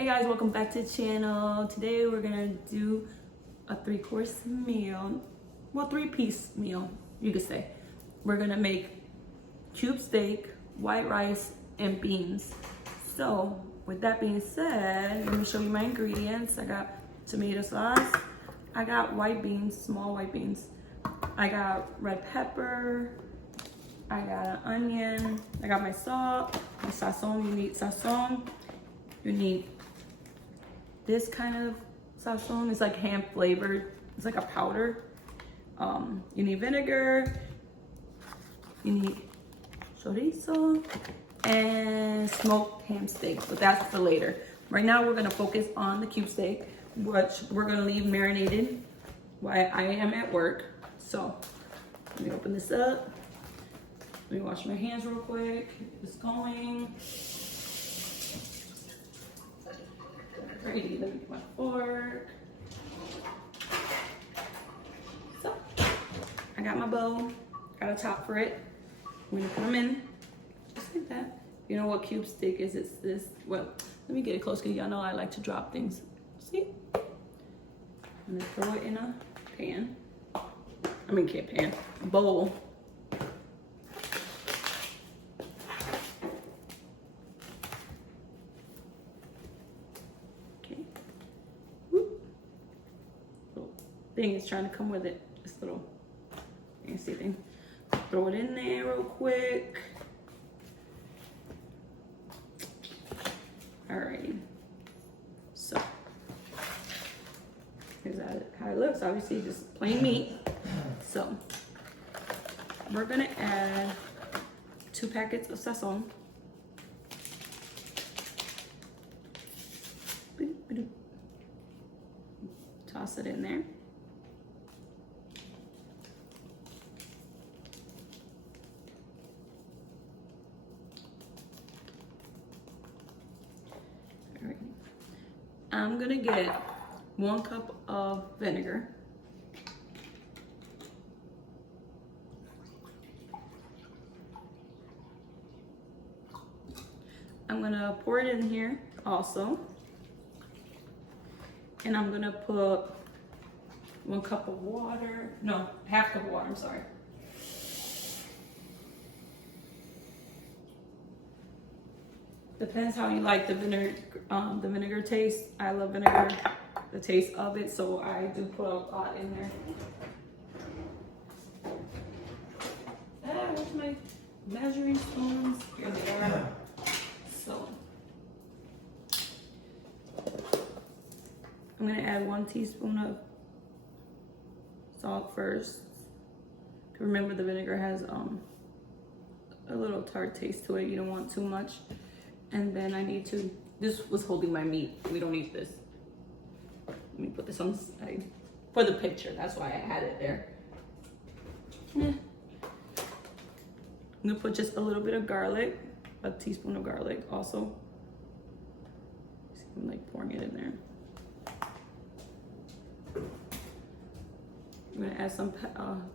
Hey guys, welcome back to the channel. Today we're gonna do a 3-course meal. Well, 3-piece meal, you could say. We're gonna make cube steak, white rice, and beans. So with that being said, let me show you my ingredients. I got tomato sauce. I got white beans, small white beans. I got red pepper. I got an onion. I got my salt, my sazon. You need sazon. You need this kind of sazon. It's like hand flavored. It's like a powder. You need vinegar. You need chorizo and smoked ham steak, but that's for later. Right now we're gonna focus on the cube steak, which we're gonna leave marinated while I am at work. So let me open this up. Let me wash my hands real quick. Get this going. Ready, let me get my fork. So, I got my bowl, got a top for it. I'm gonna put them in, just like that. You know what cube steak is? It's this, well, let me get it close because y'all know I like to drop things. See? I'm gonna throw it in a pan. I mean, can't pan, bowl. Thing is trying to come with it. This little fancy thing. Throw it in there real quick. Alrighty. So here's how it looks. Obviously, just plain meat. So we're gonna add 2 packets of sazon. Toss it in there. I'm gonna get 1 cup of vinegar. I'm gonna pour it in here also. And I'm gonna put 1 cup of water, no, half cup of water, I'm sorry. Depends how you like the vinegar taste. I love vinegar, the taste of it, so I do put a lot in there. Where's my measuring spoons? Here they are. So I'm gonna add 1 teaspoon of salt first. Remember, the vinegar has a little tart taste to it. You don't want too much. And then I need to, this was holding my meat. We don't need this. Let me put this on the side for the picture. That's why I had it there. I'm gonna put just a little bit of garlic, a teaspoon of garlic also. I'm like pouring it in there. I'm gonna add some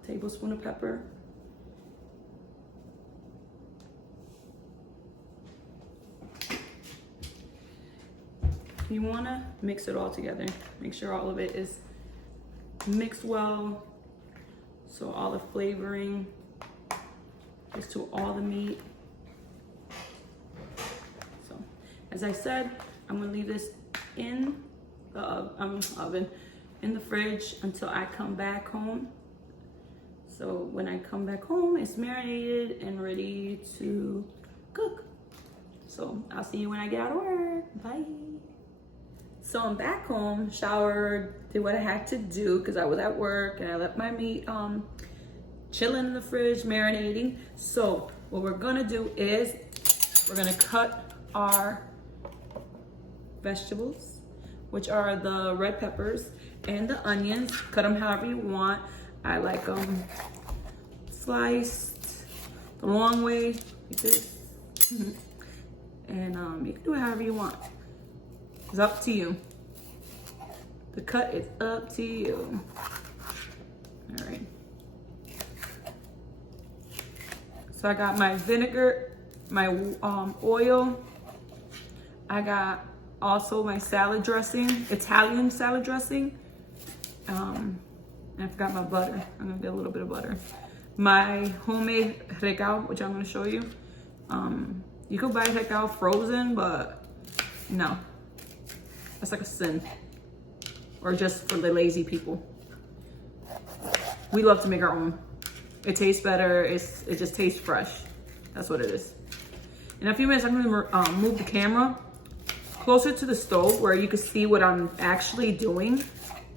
tablespoon of pepper. You wanna mix it all together. Make sure all of it is mixed well, so all the flavoring is to all the meat. So, as I said, I'm gonna leave this in the oven, in the fridge until I come back home. So when I come back home, it's marinated and ready to cook. So I'll see you when I get out of work. Bye. So I'm back home, showered, did what I had to do because I was at work and I left my meat chilling in the fridge, marinating. So what we're gonna do is we're gonna cut our vegetables, which are the red peppers and the onions. Cut them however you want. I like them sliced the long way, like this. And you can do it however you want. It's up to you. The cut is up to you. All right. So I got my vinegar, my oil. I got Also my salad dressing, Italian salad dressing. And I forgot my butter. I'm gonna get a little bit of butter. My homemade recao, which I'm gonna show you. You could buy recao frozen, but no, that's like a sin. Or just for the lazy people. We love to make our own. It tastes better. It just tastes fresh. That's what it is. In a few minutes, I'm gonna move the camera closer to the stove where you can see what I'm actually doing,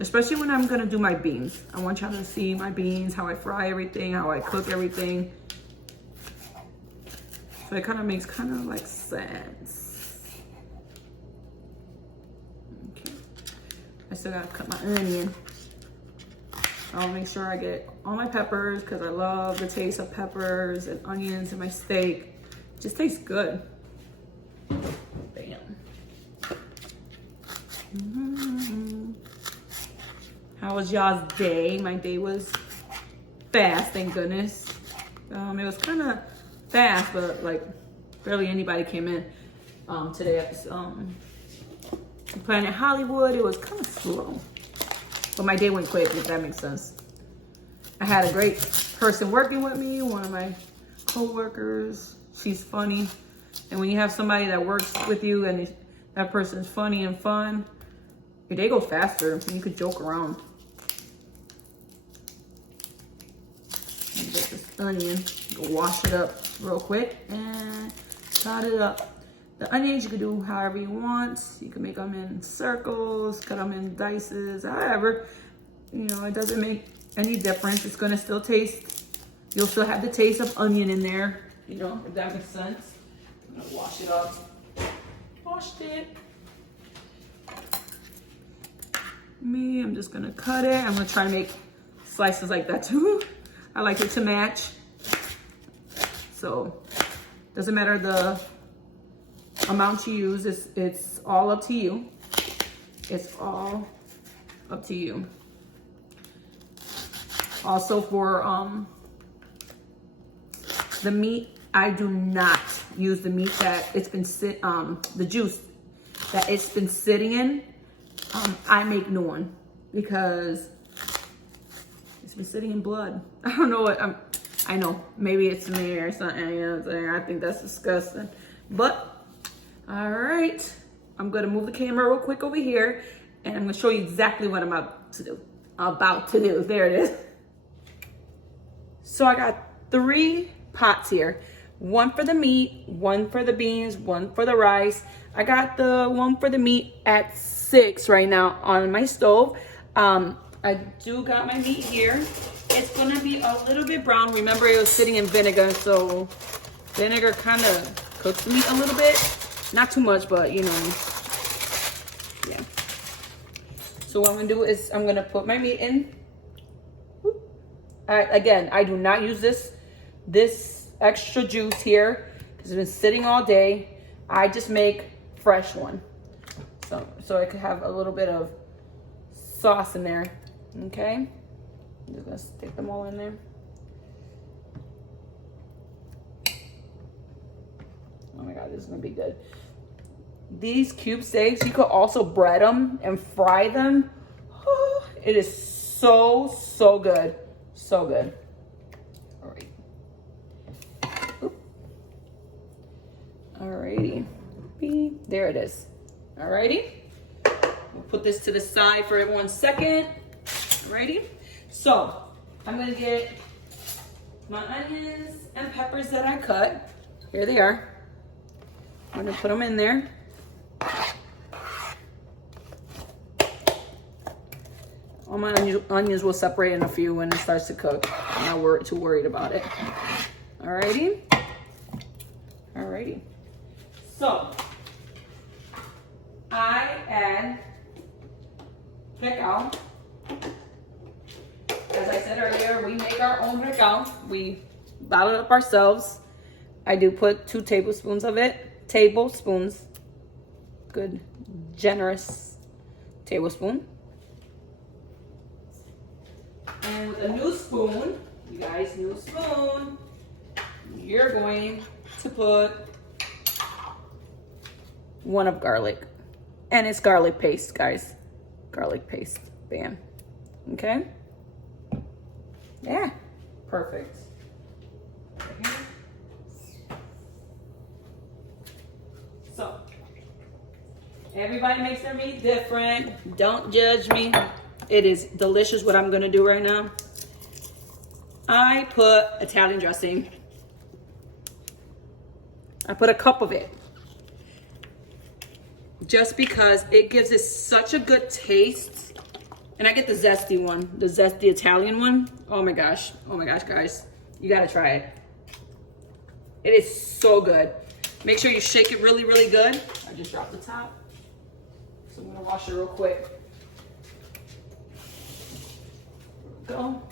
especially when I'm gonna do my beans. I want y'all to see my beans, how I fry everything, how I cook everything. So it kind of makes like sense. Okay. I still gotta cut my onion. I'll make sure I get all my peppers because I love the taste of peppers and onions in my steak. It just tastes good. Bam. How was y'all's day? My day was fast, thank goodness. It was kind of fast, but like barely anybody came in today at Planet Hollywood. It was kind of slow, but my day went quick, if that makes sense. I had a great person working with me, one of my co-workers. She's funny, and when you have somebody that works with you and that person's funny and fun, your day goes faster and you could joke around. Let me get this onion, go wash it up real quick and cut it up. The onions you can do however you want. You can make them in circles, cut them in dices, however. You know, it doesn't make any difference. It's gonna still taste, you'll still have the taste of onion in there, you know, if that makes sense. I'm gonna wash it up. Washed it. Me, I'm just gonna cut it. I'm gonna try to make slices like that too. I like it to match. So, doesn't matter the amount you use, it's all up to you. It's all up to you. Also for the meat, I do not use the meat that it's been the juice that it's been sitting in. I make new one because it's been sitting in blood. I don't know what I know maybe it's me or something. You know, I think that's disgusting. But all right, I'm gonna move the camera real quick over here, and I'm gonna show you exactly what I'm about to do. There it is. So I got 3 pots here. One for the meat, one for the beans, one for the rice. I got the one for the meat at 6 right now on my stove. I do got my meat here. It's gonna be a little bit brown. Remember, it was sitting in vinegar, so vinegar kind of cooks the meat a little bit. Not too much, but you know, yeah. So what I'm gonna do is I'm gonna put my meat in. Again, I do not use this extra juice here because it's been sitting all day. I just make fresh one, so I could have a little bit of sauce in there. Okay, I'm just gonna stick them all in there. Oh my God, this is gonna be good. These cube steaks, you could also bread them and fry them. Oh, it is so good. So good. All right. Oop. Alrighty. There it is. Alrighty. We'll put this to the side for 1 second. Alrighty. So I'm gonna get my onions and peppers that I cut. Here they are. I'm gonna put them in there. All my onions will separate in a few when it starts to cook. I'm not too worried about it. Alrighty. Alrighty. So, I add recao. As I said earlier, we make our own recao. We bottle it up ourselves. I do put 2 tablespoons of it. Tablespoons. Good, generous tablespoon. And with a new spoon, you guys, new spoon, you're going to put 1 of garlic. And it's garlic paste, guys. Garlic paste. Bam. Okay? Yeah. Perfect. So, everybody makes their meat different. Don't judge me. It is delicious what I'm gonna do right now. I put Italian dressing. I put a cup of it. Just because it gives it such a good taste. And I get the zesty one, the zesty Italian one. Oh my gosh, guys. You gotta try it. It is so good. Make sure you shake it really, really good. I just dropped the top. So I'm gonna wash it real quick. Go.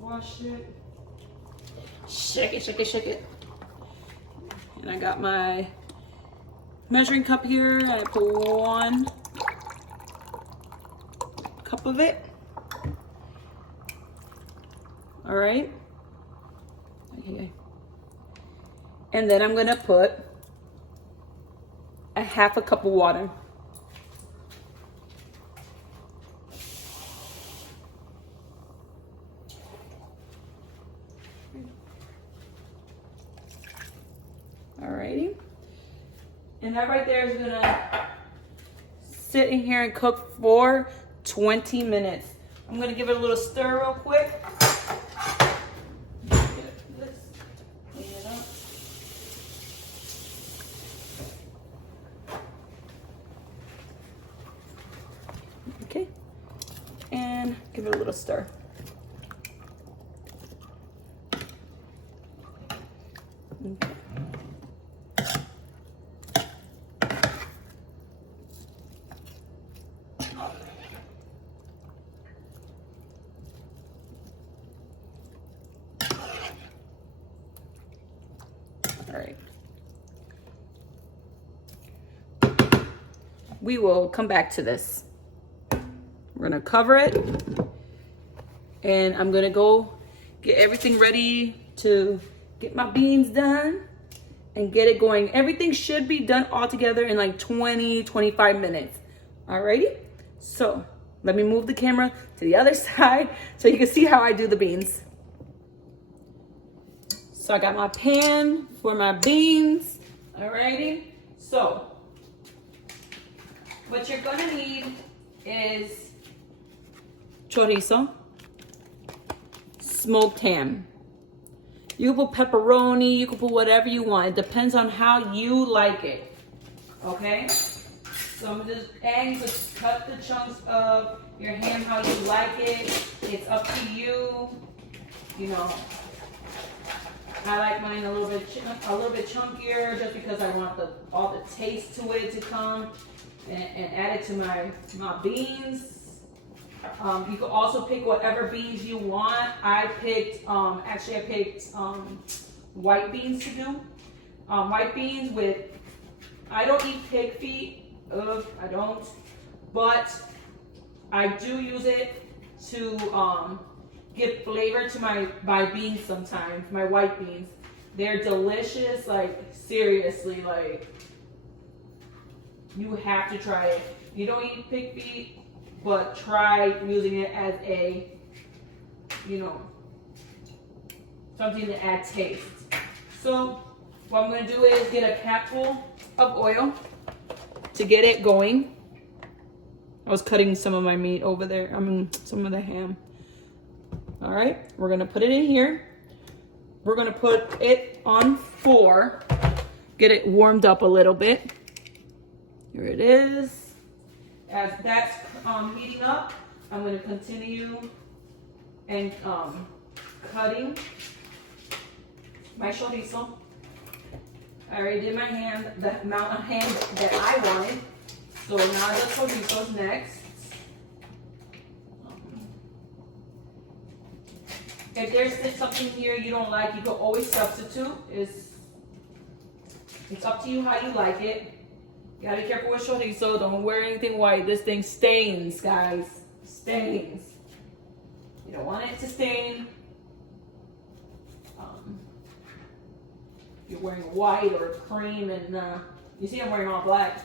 Wash it. Shake it, shake it, shake it. And I got my measuring cup here. I put 1 cup of it. All right. Okay. And then I'm gonna put a 1/2 cup of water. Alrighty. And that right there is gonna sit in here and cook for 20 minutes. I'm gonna give it a little stir real quick. Clean it up. Okay. And give it a little stir. Okay. All right. We will come back to this. We're gonna cover it, and I'm gonna go get everything ready to get my beans done and get it going. Everything should be done all together in like 20-25 minutes. Alrighty, so let me move the camera to the other side so you can see how I do the beans. So I got my pan for my beans. Alrighty, so what you're gonna need is chorizo, smoked ham. You can put pepperoni, you can put whatever you want. It depends on how you like it, okay? So I'm just, and you could cut the chunks of your ham how you like it. It's up to you, you know. I like mine a little bit chunkier just because I want all the taste to it to come and add it to my beans. You can also pick whatever beans you want. I picked white beans to do. White beans with, I don't eat pig feet. I don't. But I do use it to give flavor to my beans sometimes, my white beans. They're delicious, like seriously, like you have to try it. You don't eat pig feet, but try using it as a, you know, something to add taste. So what I'm gonna do is get a capful of oil to get it going. I was cutting some of my meat over there, some of the ham. All right, we're gonna put it in here. We're gonna put it on 4, get it warmed up a little bit. Here it is. As that's heating up, I'm going to continue and cutting my chorizo. I already did my ham, the amount of ham that I wanted. So now the chorizo's next. If there's something here you don't like, you can always substitute. It's up to you how you like it. You gotta be careful with chorizo. Don't wear anything white. This thing stains, guys. Stains. You don't want it to stain. You're wearing white or cream, and you see I'm wearing all black.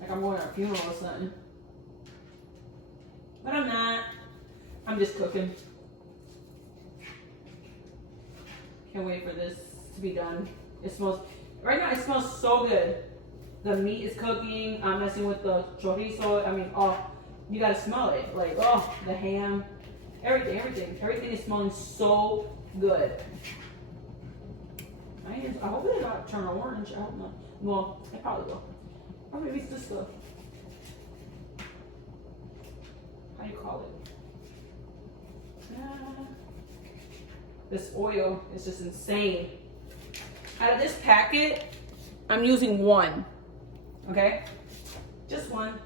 Like I'm going to a funeral or something. But I'm not. I'm just cooking. Can't wait for this to be done. It smells, right now it smells so good. The meat is cooking. I'm messing with the chorizo. I mean, oh, you gotta smell it. Like, oh, the ham, everything is smelling so good. I hope it not turn orange. I hope not. Well, it probably will. Or maybe it's just the, how do you call it? This oil is just insane. Out of this packet, I'm using one. Okay? Just one.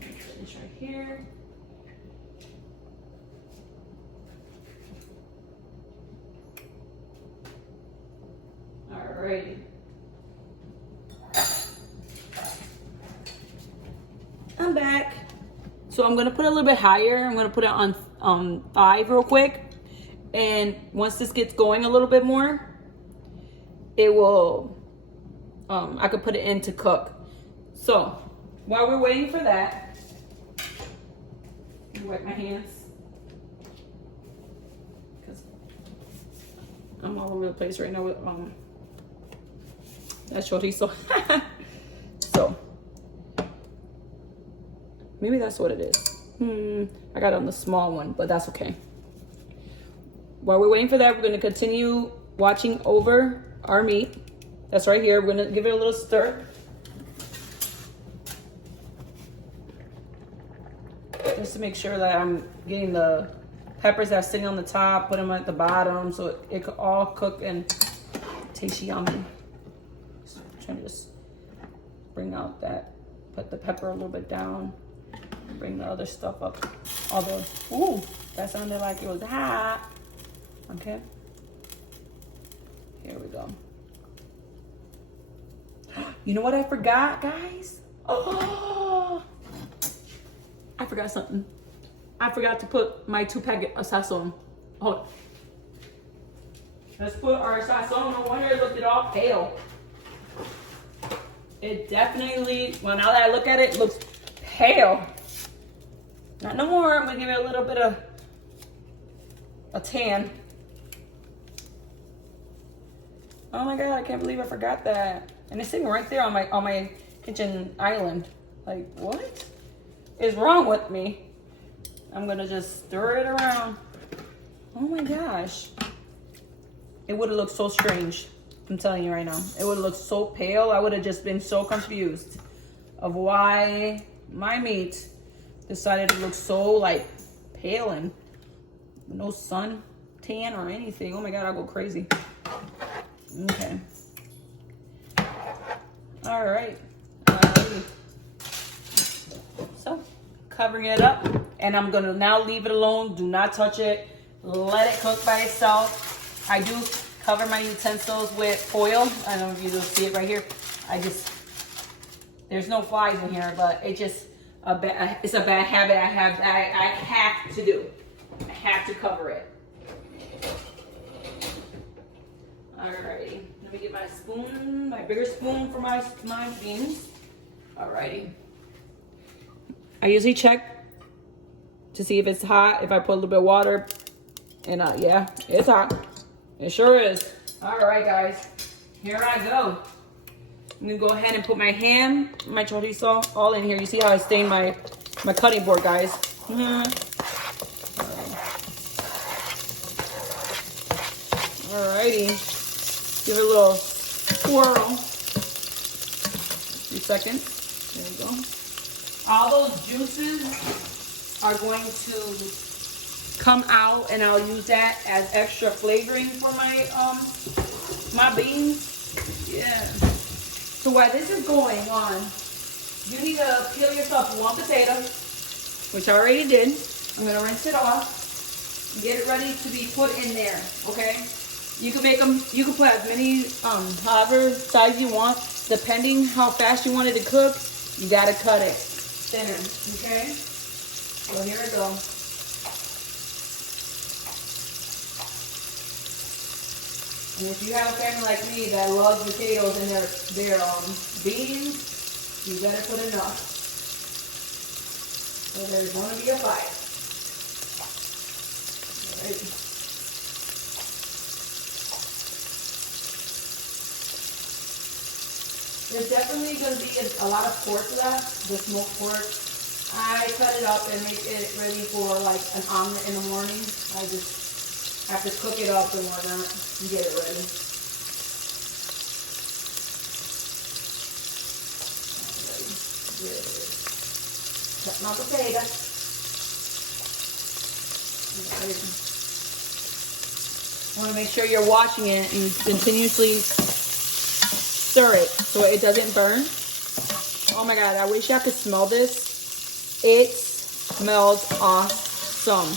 Finish right here. Alrighty. I'm back. So I'm gonna put it a little bit higher. I'm gonna put it on 5 real quick. And once this gets going a little bit more, it will, I could put it in to cook. So while we're waiting for that, let me wipe my hands, because I'm all over the place right now with that chorizo. So maybe that's what it is. I got it on the small one, but that's okay. While we're waiting for that, we're going to continue watching over our meat. That's right here. We're going to give it a little stir. Just to make sure that I'm getting the peppers that are sitting on the top, put them at the bottom so it could all cook and taste yummy. So I'm trying to just bring out that, put the pepper a little bit down, bring the other stuff up. Although, ooh, that sounded like it was hot. Okay, here we go. You know what I forgot, guys? Oh, I forgot something. I forgot to put my 2-packet of sazon. Hold on. Let's put our sazon. No wonder it looked all pale. It definitely, well, now that I look at it, it looks pale. Not no more. I'm gonna give it a little bit of a tan. Oh my God, I can't believe I forgot that. And it's sitting right there on my kitchen island. Like, what is wrong with me? I'm gonna just stir it around. Oh my gosh. It would have looked so strange. I'm telling you right now. It would have looked so pale. I would have just been so confused of why my meat decided to look so like pale and no sun tan or anything. Oh my God, I'll go crazy. Okay. All right. So covering it up, and I'm gonna now leave it alone. Do not touch it. Let it cook by itself. I do cover my utensils with foil. I don't know if you can see it right here. There's no flies in here, but it's just it's a bad habit I have to do. I have to cover it. Alrighty, let me get my spoon, my bigger spoon for my beans. Alrighty. I usually check to see if it's hot, if I put a little bit of water. And yeah, it's hot. It sure is. Alright guys, here I go. I'm gonna go ahead and put my ham, my chorizo, all in here. You see how I stained my cutting board, guys. Alrighty. Give it a little swirl. 2 seconds. There we go. All those juices are going to come out, and I'll use that as extra flavoring for my beans. Yeah. So while this is going on, you need to peel yourself 1 potato, which I already did. I'm gonna rinse it off and get it ready to be put in there. Okay. You can make them, you can put as many, however size you want. Depending how fast you want it to cook, you gotta cut it thinner, okay? So here we go. And if you have a family like me that loves potatoes and their beans, you better put enough. So there's going to be a fight. All right. There's definitely going to be a lot of pork left, the smoked pork. I cut it up and make it ready for like an omelet in the morning. I just have to cook it up and whatnot and get it ready. Cut my potato. I want to make sure you're watching it and continuously stir it so it doesn't burn. Oh my God, I wish I could smell this. It smells awesome.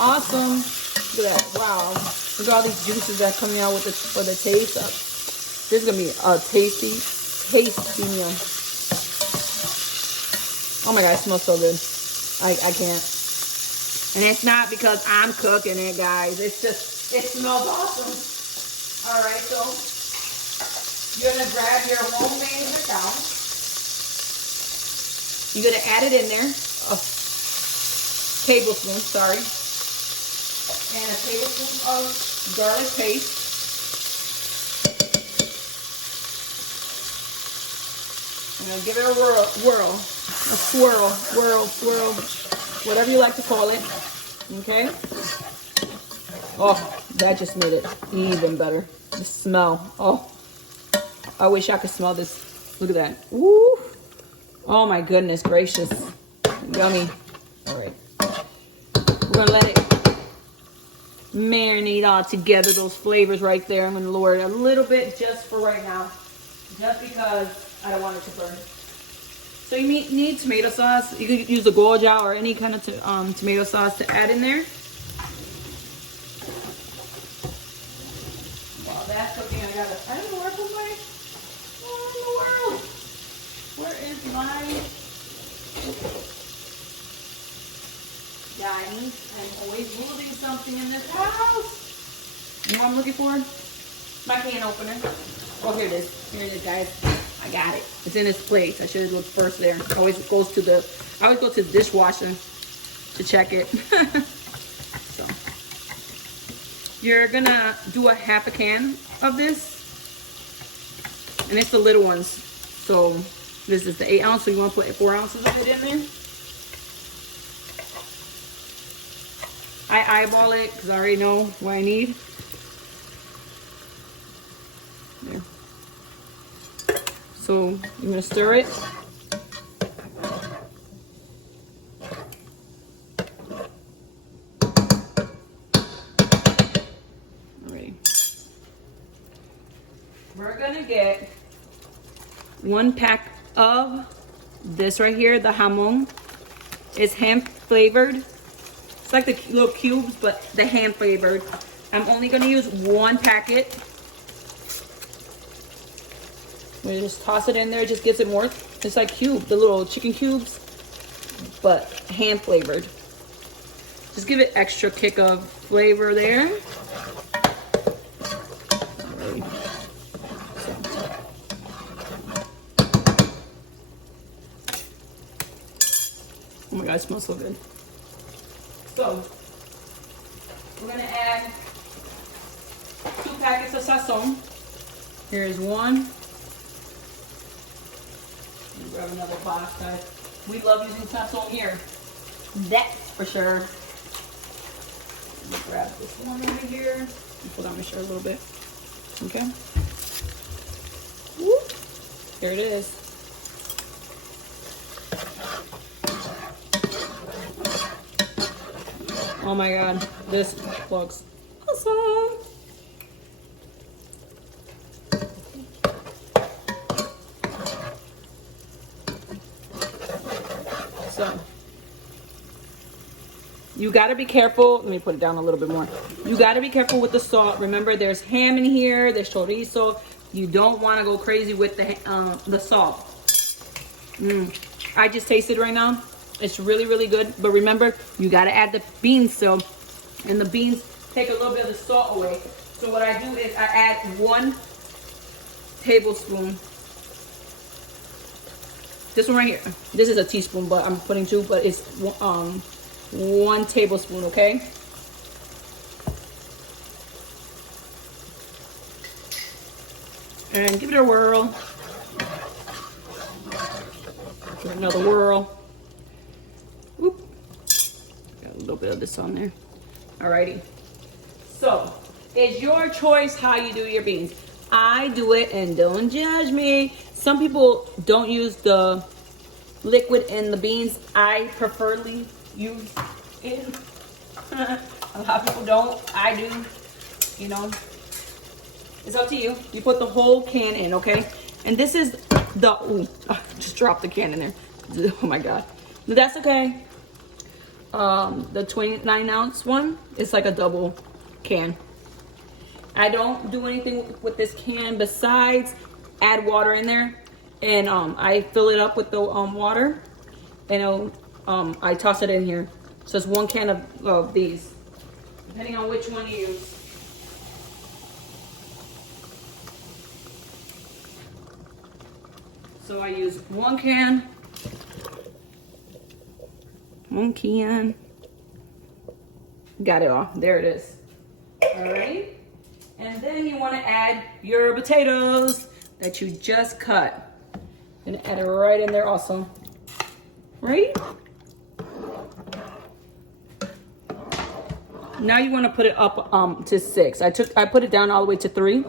Awesome. Look at that. Wow. Look at all these juices that are coming out with for the taste. This is going to be a tasty meal. Oh my God, it smells so good. I can't. And it's not because I'm cooking it, guys. It's just, it smells awesome. All right, so you're going to grab your homemade macao. You're going to add it in there, a tablespoon, sorry, and a tablespoon of garlic paste. I'm going to give it a swirl, whatever you like to call it, okay? Oh, that just made it even better. The smell, oh, I wish I could smell this. Look at that, woo! Oh my goodness gracious. Yummy. All right. We're going to let it marinate all together, those flavors right there. I'm going to lower it a little bit just for right now. Just because I don't want it to burn. So you need tomato sauce. You could use a Gochujang or any kind of tomato sauce to add in there. While that's cooking, I don't know where to put my... What in the world? Where is my dining? I'm always moving something in this house. You know what I'm looking for? My can opener. Oh, here it is. Here it is, guys. I got it. It's in its place. I should have looked first there. I always go to the dishwasher to check it. So you're gonna do a half a can of this, and it's the little ones. So this is the 8 ounce, so you want to put 4 ounces of it in there. I eyeball it because I already know what I need. There. So you're going to stir it. Alright. We're going to get 1 pack of this right here, the jamon. Is ham flavored. It's like the little cubes, but the ham flavored. I'm only going to use 1 packet. We just toss it in there. It just gives it more. It's like the little chicken cubes, but ham flavored. Just give it extra kick of flavor there. Oh my God, it smells so good. So, we're going to add 2 packets of sazon. Here's 1. Grab another box, guys. We love using sazon here. That's for sure. Let me grab this one over here and pull down my shirt a little bit. Okay. Woo. Here it is. Oh my God, this looks awesome. So, you gotta be careful. Let me put it down a little bit more. You gotta be careful with the salt. Remember, there's ham in here, there's chorizo. You don't wanna go crazy with the salt. I just tasted right now. It's really, really good. But remember, you got to add the beans still. And the beans take a little bit of the salt away. So what I do is I add 1 tablespoon. This one right here. This is a teaspoon, but I'm putting 2, but it's 1 tablespoon, okay? And give it a whirl. Give it another whirl. Whoop. Got a little bit of this on there. Alrighty. So, it's your choice how you do your beans. I do it, and don't judge me. Some people don't use the liquid in the beans. I preferably use it. A lot of people don't. I do. You know, it's up to you. You put the whole can in, okay? And this is the, ooh, just dropped the can in there. Oh my God. But that's okay. The 29-ounce one, it's like a double can. I don't do anything with this can besides add water in there. And I fill it up with the water. And I toss it in here. So it's 1 can of these, depending on which one you use. So I use 1 can. 1 can. Got it all. There it is. All right. And then you want to add your potatoes that you just cut. And add it right in there also. Right? Now you want to put it up to 6. I put it down all the way to 3.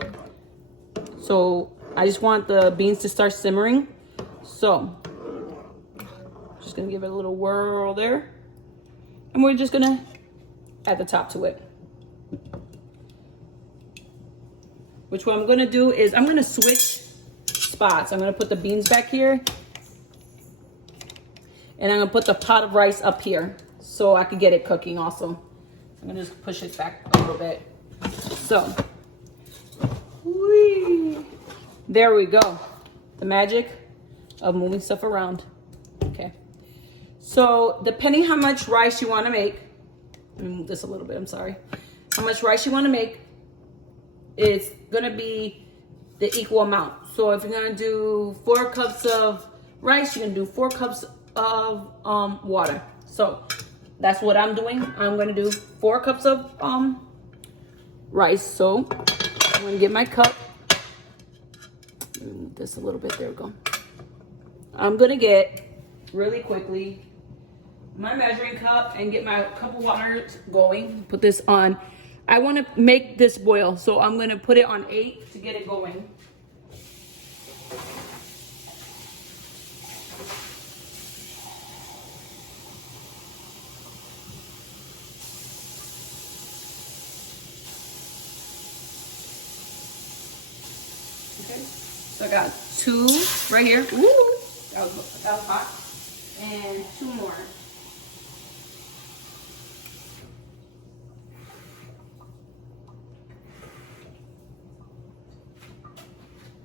So I just want the beans to start simmering. So just gonna give it a little whirl there. And we're just gonna add the top to it. Which what I'm gonna do is I'm gonna switch spots. I'm gonna put the beans back here. And I'm gonna put the pot of rice up here so I can get it cooking also. I'm gonna just push it back a little bit. So, whee. There we go. The magic of moving stuff around. Okay. So, depending how much rice you want to make, let me move this a little bit, I'm sorry. How much rice you want to make, it's going to be the equal amount. So, if you're going to do 4 cups of rice, you're going to do 4 cups of water. So, that's what I'm doing. I'm going to do 4 cups of rice. So, I'm going to get my cup. Move this a little bit. There we go. I'm gonna get really quickly my measuring cup and get my cup of water going. Put this on. I want to make this boil, so I'm gonna put it on 8 to get it going. Okay. So I got 2 right here. Ooh, that was hot. And 2 more.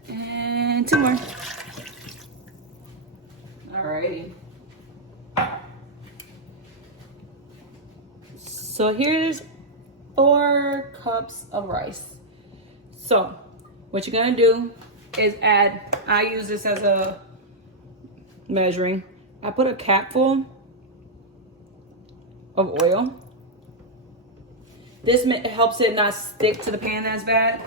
And 2 more. Alrighty. So here's 4 cups of rice. So what you're gonna do is add, I use this as a measuring. I put a capful of oil. This helps it not stick to the pan as bad.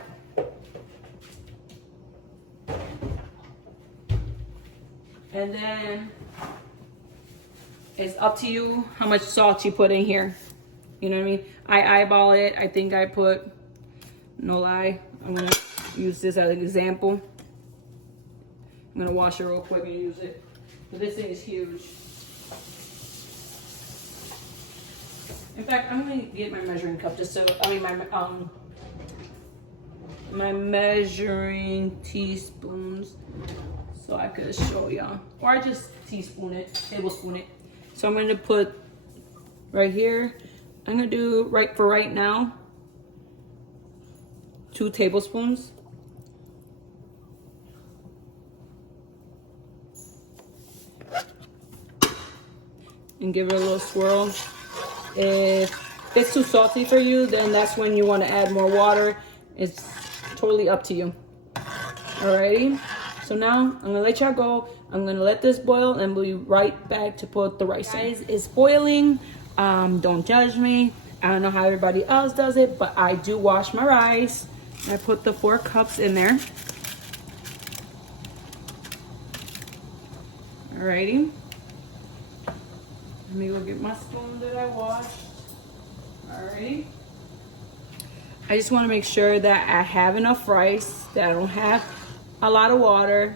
And then it's up to you how much salt you put in here. You know what I mean? I eyeball it. I think I put, no lie, I'm gonna use this as an example. I'm gonna wash it real quick and use it. But this thing is huge. In fact, I'm gonna get my measuring cup just so, my measuring teaspoons so I could show y'all. Or I just teaspoon it, tablespoon it. So I'm gonna put right here, I'm gonna do right now, 2 tablespoons. And give it a little swirl. If it's too salty for you, then that's when you want to add more water It's totally up to you. Alrighty. So now I'm gonna let y'all go. I'm gonna let this boil and we'll be right back to put the rice in. Guys, it's boiling. Don't judge me. I don't know how everybody else does it, but I do wash my rice. I put the 4 cups in there. Alrighty. Let me go get my spoon that I washed. Alrighty. I just want to make sure that I have enough rice, that I don't have a lot of water.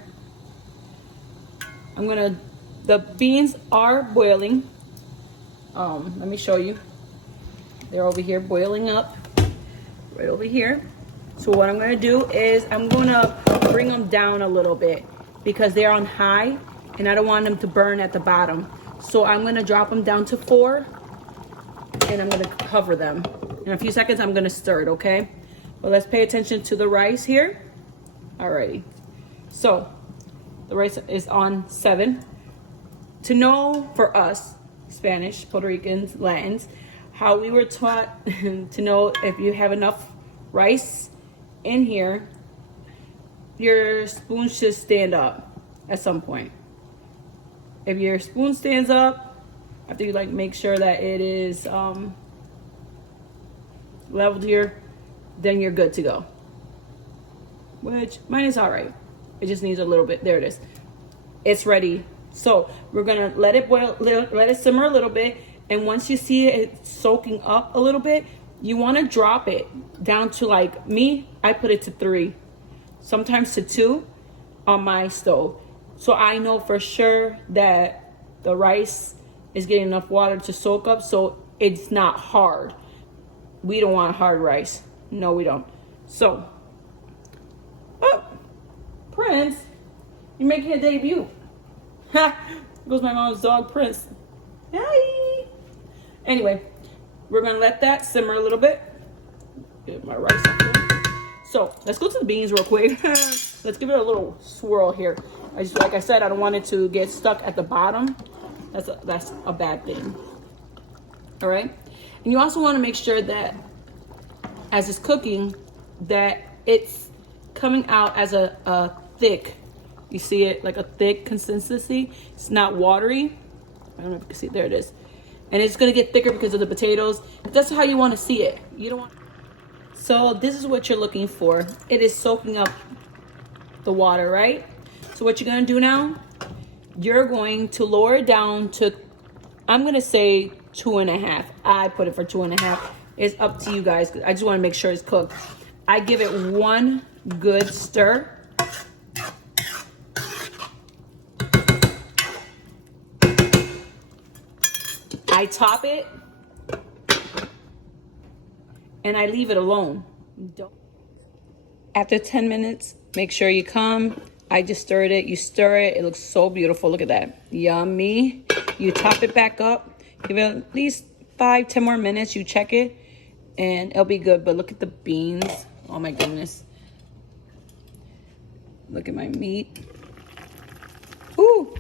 The beans are boiling. Let me show you. They're over here boiling up, right over here. So what I'm gonna do is I'm gonna bring them down a little bit because they're on high and I don't want them to burn at the bottom. So I'm gonna drop them down to 4 and I'm gonna cover them. In a few seconds, I'm gonna stir it, okay? But let's pay attention to the rice here. Alrighty. So the rice is on 7. To know for us, Spanish, Puerto Ricans, Latins, how we were taught to know if you have enough rice in here, your spoon should stand up at some point. If your spoon stands up, after you like make sure that it is leveled here, then you're good to go. Which mine is all right. It just needs a little bit. There it is. It's ready. So we're gonna let it boil, let it simmer a little bit. And once you see it soaking up a little bit, you wanna drop it down to, like me, I put it to 3, sometimes to 2 on my stove. So I know for sure that the rice is getting enough water to soak up so it's not hard. We don't want hard rice. No, we don't. So, oh, Prince, you're making a debut. Ha! There goes my mom's dog, Prince. Hi. Anyway, we're gonna let that simmer a little bit. Get my rice up here. So let's go to the beans real quick. Let's give it a little swirl here. Like I said, I don't want it to get stuck at the bottom. That's a bad thing. All right. And you also want to make sure that as it's cooking, that it's coming out as a thick. You see it like a thick consistency. It's not watery. I don't know if you can see it. There it is. And it's gonna get thicker because of the potatoes. That's how you want to see it. You don't want. So this is what you're looking for. It is soaking up the water, right? So what you're gonna do now, you're going to lower it down to, I'm gonna say 2.5. I put it for 2.5. It's up to you guys. I just want to make sure it's cooked. I give it one good stir. I top it and I leave it alone. After 10 minutes, make sure you come. I just stirred it. You stir it. It looks so beautiful. Look at that. Yummy. You top it back up. Give it at least 5-10 more minutes. You check it and it'll be good. But look at the beans. Oh my goodness. Look at my meat. Ooh,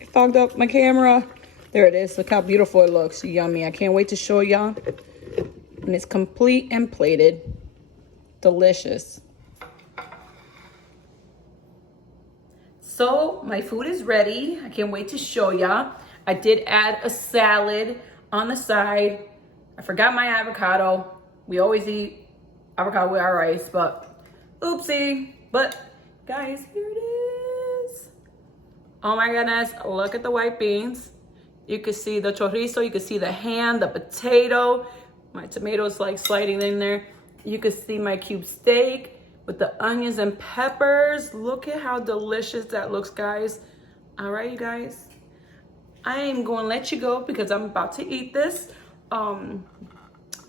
I fogged up my camera. There it is. Look how beautiful it looks. Yummy. I can't wait to show y'all. And it's complete and plated. Delicious. So my food is ready. I can't wait to show y'all. I did add a salad on the side. I forgot my avocado. We always eat avocado with our rice, but oopsie. But guys, here it is. Oh my goodness, look at the white beans. You can see the chorizo, you can see the ham, the potato. My tomatoes like sliding in there. You can see my cube steak with the onions and peppers. Look at how delicious that looks, guys. All right, you guys. I am going to let you go because I'm about to eat this. I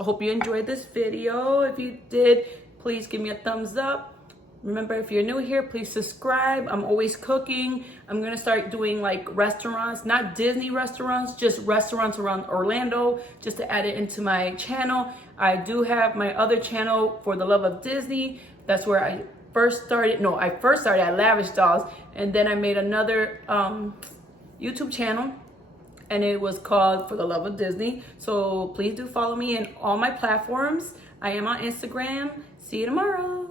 hope you enjoyed this video. If you did, please give me a thumbs up. Remember, if you're new here, please subscribe. I'm always cooking. I'm gonna start doing like restaurants, not Disney restaurants, just restaurants around Orlando, just to add it into my channel. I do have my other channel, For the Love of Disney. That's where I first started. No, I first started at Lavish Dolls, and then I made another YouTube channel, and it was called For the Love of Disney. So please do follow me in all my platforms. I am on Instagram. See you tomorrow.